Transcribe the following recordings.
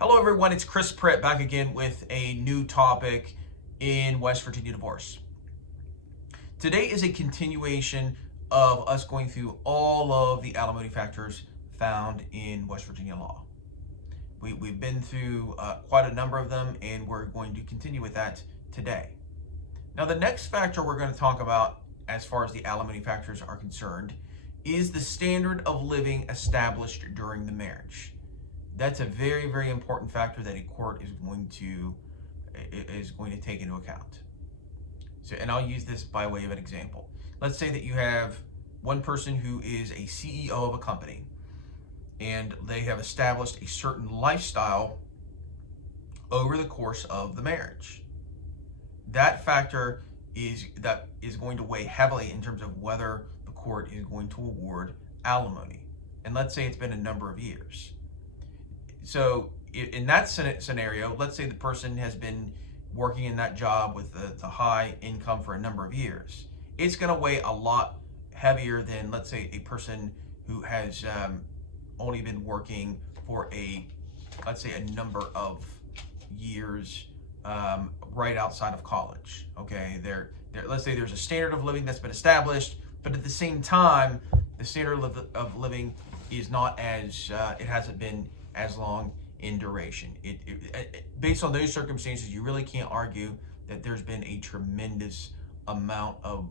Hello everyone, it's Chris Pritt back again with a new topic in West Virginia divorce. Today is a continuation of us going through all of the alimony factors found in West Virginia law. We've been through quite a number of them, and we're going to continue with that today. Now, the next factor we're going to talk about as far as the alimony factors are concerned is the standard of living established during the marriage. That's a very, very important factor that a court is going to take into account. So, and I'll use this by way of an example. Let's say that you have one person who is a CEO of a company, and they have established a certain lifestyle over the course of the marriage. That factor is going to weigh heavily in terms of whether the court is going to award alimony. And let's say it's been a number of years. So in that scenario, let's say the person has been working in that job with the high income for a number of years. It's going to weigh a lot heavier than, let's say, a person who has only been working for let's say, a number of years right outside of college. Okay, let's say there's a standard of living that's been established, but at the same time, the standard of living is not as it hasn't been as long in duration. Based on those circumstances, you really can't argue that there's been a tremendous amount of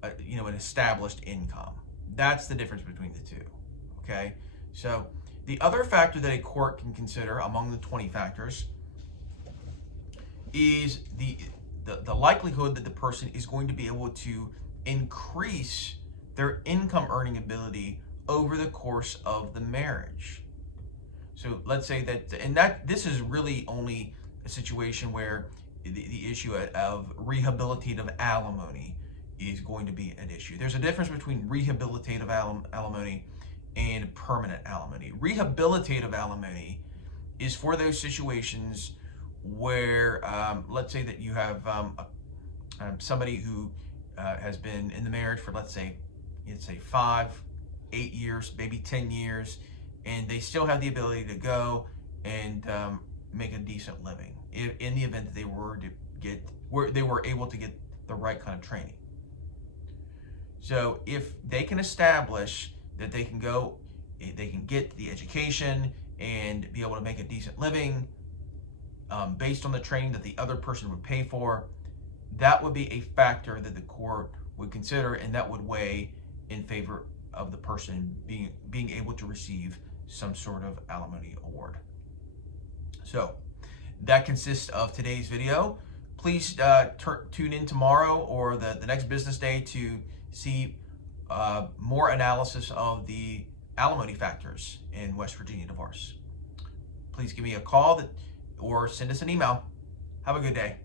an established income. That's the difference between the two. Okay, so the other factor that a court can consider among the 20 factors is the likelihood that the person is going to be able to increase their income earning ability over the course of the marriage. So let's say that this is really only a situation where the issue of rehabilitative alimony is going to be an issue. There's a difference between rehabilitative alimony and permanent alimony. Rehabilitative alimony is for those situations where, let's say that you have somebody who has been in the marriage for, let's say 5, 8 years, maybe 10 years, and they still have the ability to go and make a decent living in the event that they were able to get the right kind of training. So if they can establish that they can get the education and be able to make a decent living based on the training that the other person would pay for, that would be a factor that the court would consider, and that would weigh in favor of the person being able to receive some sort of alimony award. So that consists of today's video. Please tune in tomorrow or the next business day to see more analysis of the alimony factors in West Virginia divorce. Please give me a call or send us an email. Have a good day.